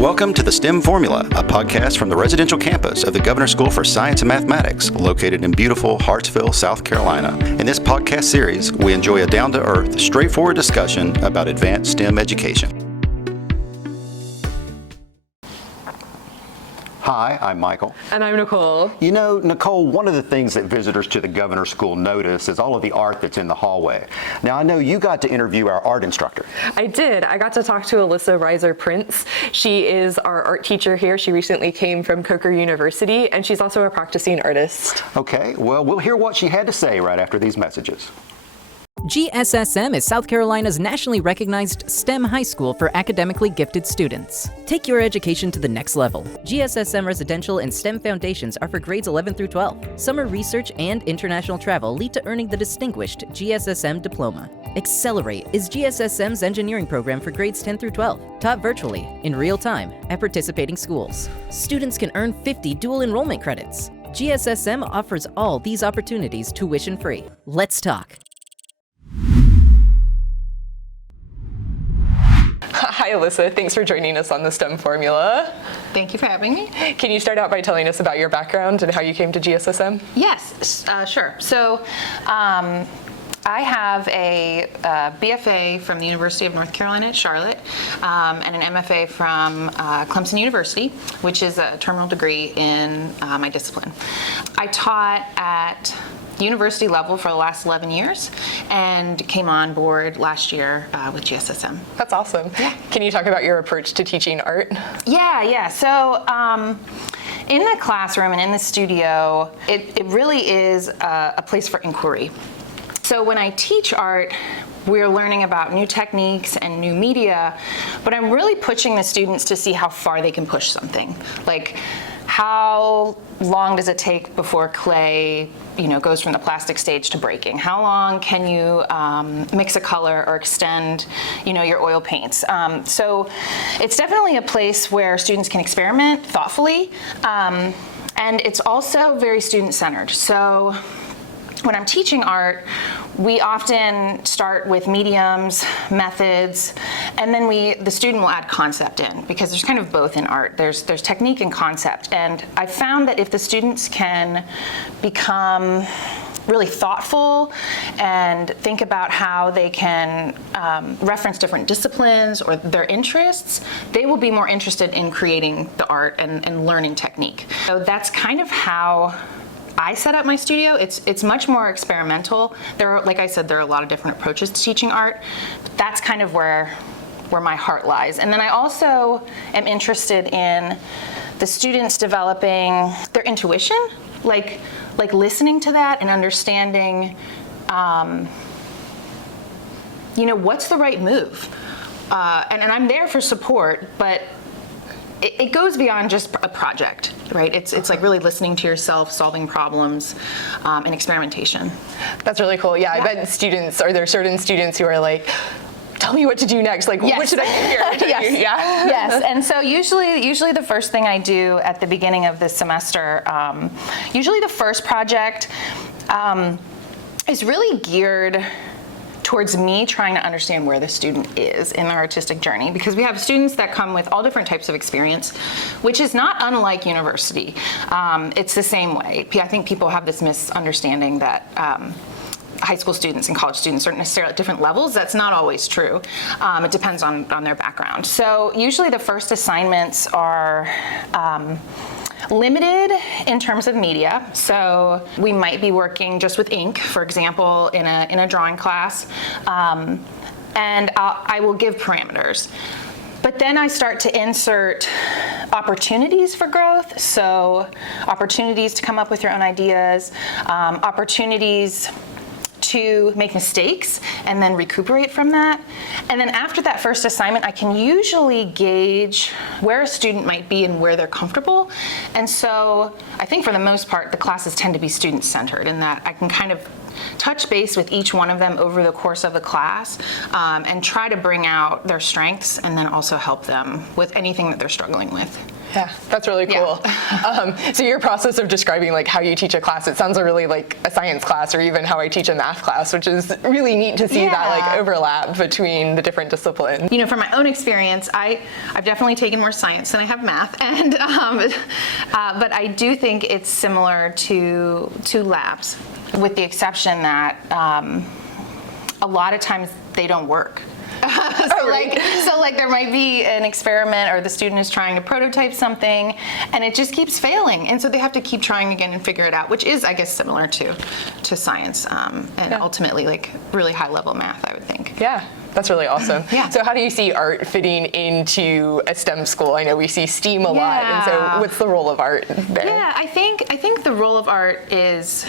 Welcome to the STEM Formula, a podcast from the residential campus of the Governor School for Science and Mathematics, located in beautiful Hartsville, South Carolina. In this podcast series, we enjoy a down-to-earth, straightforward discussion about advanced STEM education. Hi, I'm Michael. And I'm Nicole. You know, Nicole, one of the things that visitors to the Governor School notice is all of the art that's in the hallway. Now, I know you got to interview our art instructor. I did. I got to talk to Alyssa Reiser Prince. She is our art teacher here. She recently came from Coker University, and she's also a practicing artist. Okay, well, we'll hear what she had to say right after these messages. GSSM is South Carolina's nationally recognized STEM high school for academically gifted students. Take your education to the next level. GSSM Residential and STEM Foundations are for grades 11 through 12. Summer research and international travel lead to earning the distinguished GSSM diploma. Accelerate is GSSM's engineering program for grades 10 through 12, taught virtually, in real time, at participating schools. Students can earn 50 dual enrollment credits. GSSM offers all these opportunities tuition-free. Let's talk. Hi, Alyssa. Thanks for joining us on the STEM Formula. Thank you for having me. Can you start out by telling us about your background and how you came to GSSM? Yes, sure. So I have a BFA from the University of North Carolina at Charlotte and an MFA from Clemson University, which is a terminal degree in my discipline. I taught at university level for the last 11 years and came on board last year with GSSM. That's awesome. Yeah. Can you talk about your approach to teaching art? Yeah. So in the classroom and in the studio, it really is a place for inquiry. So when I teach art, we're learning about new techniques and new media, but I'm really pushing the students to see how far they can push something. Like, how long does it take before clay, goes from the plastic stage to breaking? How long can you mix a color or extend, your oil paints? So it's definitely a place where students can experiment thoughtfully, and it's also very student-centered. So when I'm teaching art, we often start with mediums, methods, and then the student will add concept in, because there's kind of both in art. There's technique and concept, and I found that if the students can become really thoughtful and think about how they can reference different disciplines or their interests, they will be more interested in creating the art and learning technique. So that's kind of how I set up my studio. It's much more experimental. Like I said, there are a lot of different approaches to teaching art. That's kind of where my heart lies. And then I also am interested in the students developing their intuition, like listening to that and understanding, what's the right move. And I'm there for support, but it goes beyond just a project, right? It's like really listening to yourself, solving problems, and experimentation. That's really cool. Yeah, I bet there are certain students who are like, tell me what to do next. Like, yes. What should I do here? Yes. Yeah. Yes. And so usually the first thing I do at the beginning of this semester, usually the first project is really geared towards me trying to understand where the student is in their artistic journey, because we have students that come with all different types of experience, which is not unlike university. It's the same way. I think people have this misunderstanding that high school students and college students are necessarily at different levels. That's not always true. It depends on their background. So usually the first assignments are limited in terms of media. So we might be working just with ink, for example, in a drawing class, and I will give parameters. But then I start to insert opportunities for growth. So opportunities to come up with your own ideas, opportunities to make mistakes and then recuperate from that. And then after that first assignment, I can usually gauge where a student might be and where they're comfortable. And so I think for the most part, the classes tend to be student-centered in that I can kind of touch base with each one of them over the course of the class, and try to bring out their strengths and then also help them with anything that they're struggling with. Yeah, that's really cool. Yeah. So your process of describing like how you teach a class, it sounds really like a science class or even how I teach a math class, which is really neat to see that like overlap between the different disciplines. You know, from my own experience, I've definitely taken more science than I have math, and but I do think it's similar to labs, with the exception that a lot of times they don't work. So like there might be an experiment, or the student is trying to prototype something and it just keeps failing, and so they have to keep trying again and figure it out, which is, I guess, similar to science, and ultimately like really high level math, I would think. Yeah. That's really awesome. Yeah. So how do you see art fitting into a STEM school? I know we see STEAM a lot, and so what's the role of art there? Yeah, I think the role of art is,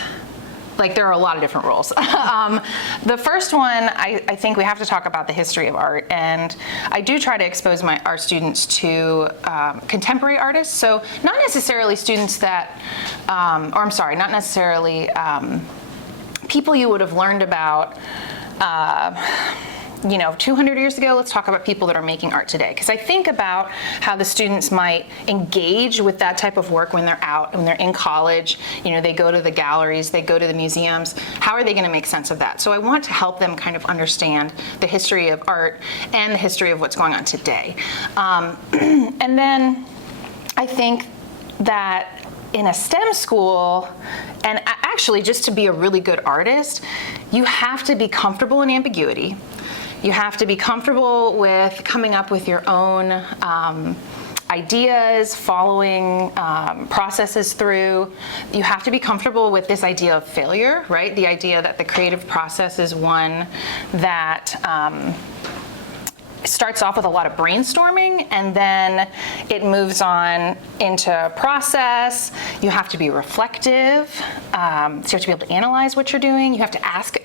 like, there are a lot of different roles. The first one, I think we have to talk about the history of art, and I do try to expose our students to contemporary artists. So not necessarily students that, not necessarily people you would have learned about 200 years ago. Let's talk about people that are making art today. Because I think about how the students might engage with that type of work when they're out, when they're in college. They go to the galleries, they go to the museums. How are they going to make sense of that? So I want to help them kind of understand the history of art and the history of what's going on today. And then I think that in a STEM school, and actually just to be a really good artist, you have to be comfortable in ambiguity. You have to be comfortable with coming up with your own ideas, following processes through. You have to be comfortable with this idea of failure, right? The idea that the creative process is one that starts off with a lot of brainstorming, and then it moves on into process. You have to be reflective. So you have to be able to analyze what you're doing. You have to ask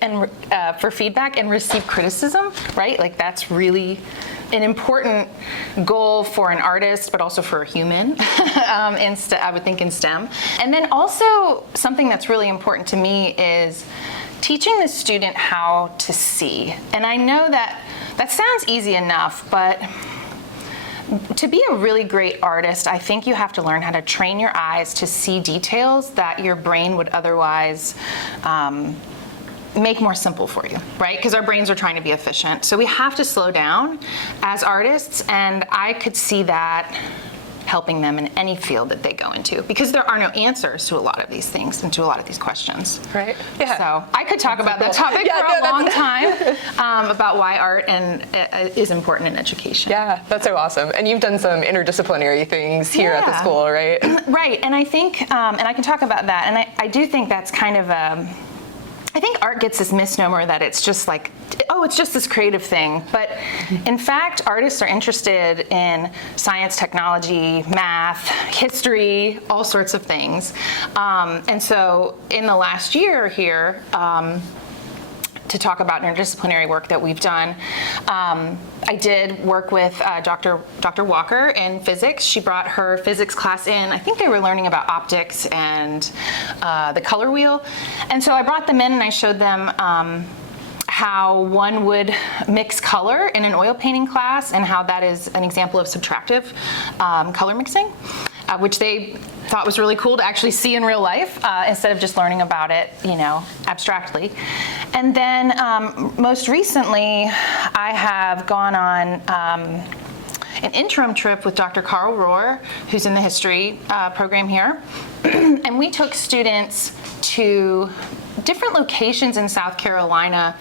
for feedback and receive criticism, right? Like, that's really an important goal for an artist, but also for a human, I would think in STEM. And then also something that's really important to me is teaching the student how to see. And I know that sounds easy enough, but to be a really great artist, I think you have to learn how to train your eyes to see details that your brain would otherwise make more simple for you, right? Because our brains are trying to be efficient. So we have to slow down as artists, and I could see that helping them in any field that they go into, because there are no answers to a lot of these things and to a lot of these questions. Right. Yeah. So I could talk about that topic for a long time, about why art is important in education. Yeah, that's so awesome. And you've done some interdisciplinary things here at the school, right? Right, and I think, and I can talk about that, and I do think that's kind of I think art gets this misnomer that it's just like, oh, it's just this creative thing. But in fact, artists are interested in science, technology, math, history, all sorts of things. And so in the last year here, to talk about interdisciplinary work that we've done, I did work with Dr. Walker in physics. She brought her physics class in. I think they were learning about optics and the color wheel. And so I brought them in and I showed them how one would mix color in an oil painting class, and how that is an example of subtractive color mixing, which they thought was really cool to actually see in real life, instead of just learning about it, abstractly. And then most recently, I have gone on an interim trip with Dr. Carl Rohr, who's in the history program here. And we took students to different locations in South Carolina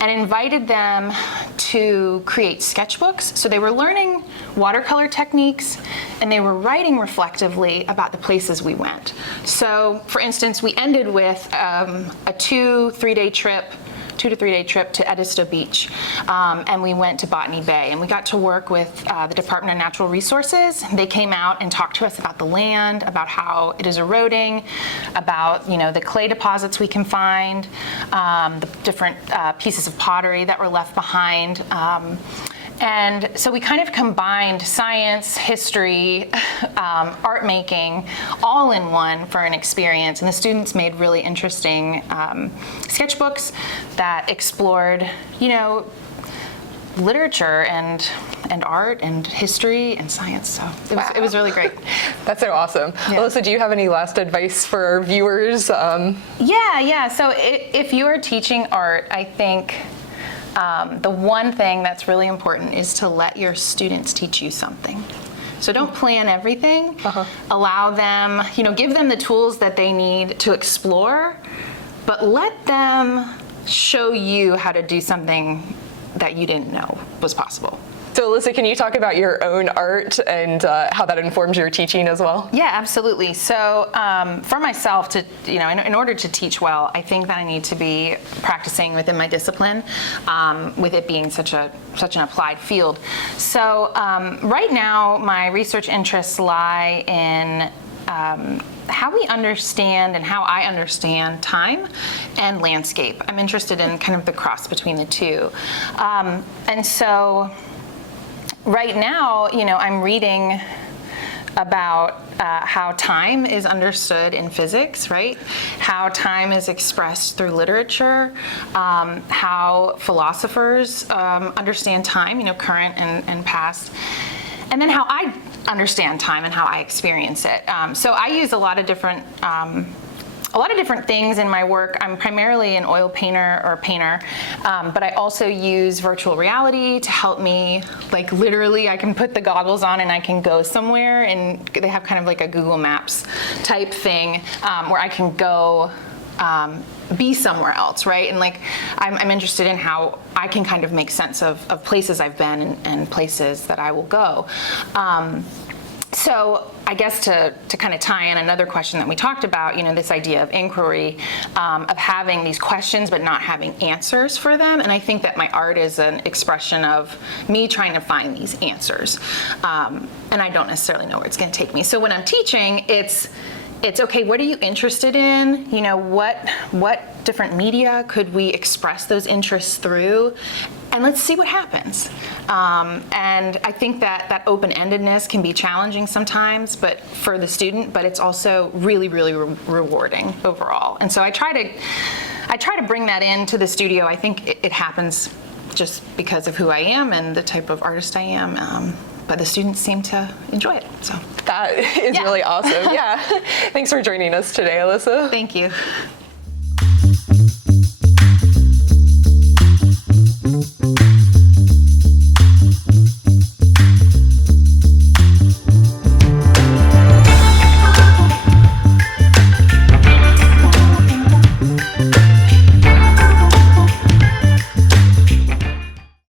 and invited them to create sketchbooks. So they were learning watercolor techniques, and they were writing reflectively about the places we went. So, for instance, we ended with a 2 to 3 day trip to Edisto Beach, and we went to Botany Bay, and we got to work with the Department of Natural Resources. They came out and talked to us about the land, about how it is eroding, about the clay deposits we can find, the different pieces of pottery that were left behind. And so we kind of combined science, history, art making, all in one for an experience. And the students made really interesting sketchbooks that explored, literature and art and history and science. So it was really great. That's so awesome. Yeah. Alyssa, do you have any last advice for our viewers? Yeah. So if you are teaching art, I think the one thing that's really important is to let your students teach you something. So don't plan everything. Allow them, give them the tools that they need to explore, but let them show you how to do something that you didn't know was possible. So Alyssa, can you talk about your own art and how that informs your teaching as well? Yeah, absolutely. So for myself, in order to teach well, I think that I need to be practicing within my discipline, with it being such an applied field. So right now, my research interests lie in how we understand and how I understand time and landscape. I'm interested in kind of the cross between the two. And so right now, I'm reading about how time is understood in physics, right? How time is expressed through literature, how philosophers understand time, current and past, and then how I understand time and how I experience it. So I use a lot of different things in my work. I'm primarily an oil painter or painter, but I also use virtual reality to help me, like literally I can put the goggles on and I can go somewhere, and they have kind of like a Google Maps type thing where I can go be somewhere else, right? And like I'm interested in how I can kind of make sense of places I've been and places that I will go. So I guess to kind of tie in another question that we talked about, this idea of inquiry, of having these questions but not having answers for them. And I think that my art is an expression of me trying to find these answers. And I don't necessarily know where it's going to take me. So when I'm teaching, it's okay, what are you interested in? What different media could we express those interests through? And let's see what happens. And I think that open-endedness can be challenging sometimes, but for the student, but it's also really, really rewarding overall. And so I try to bring that into the studio. I think it happens just because of who I am and the type of artist I am. But the students seem to enjoy it. So that is really awesome. Yeah. Thanks for joining us today, Alyssa. Thank you.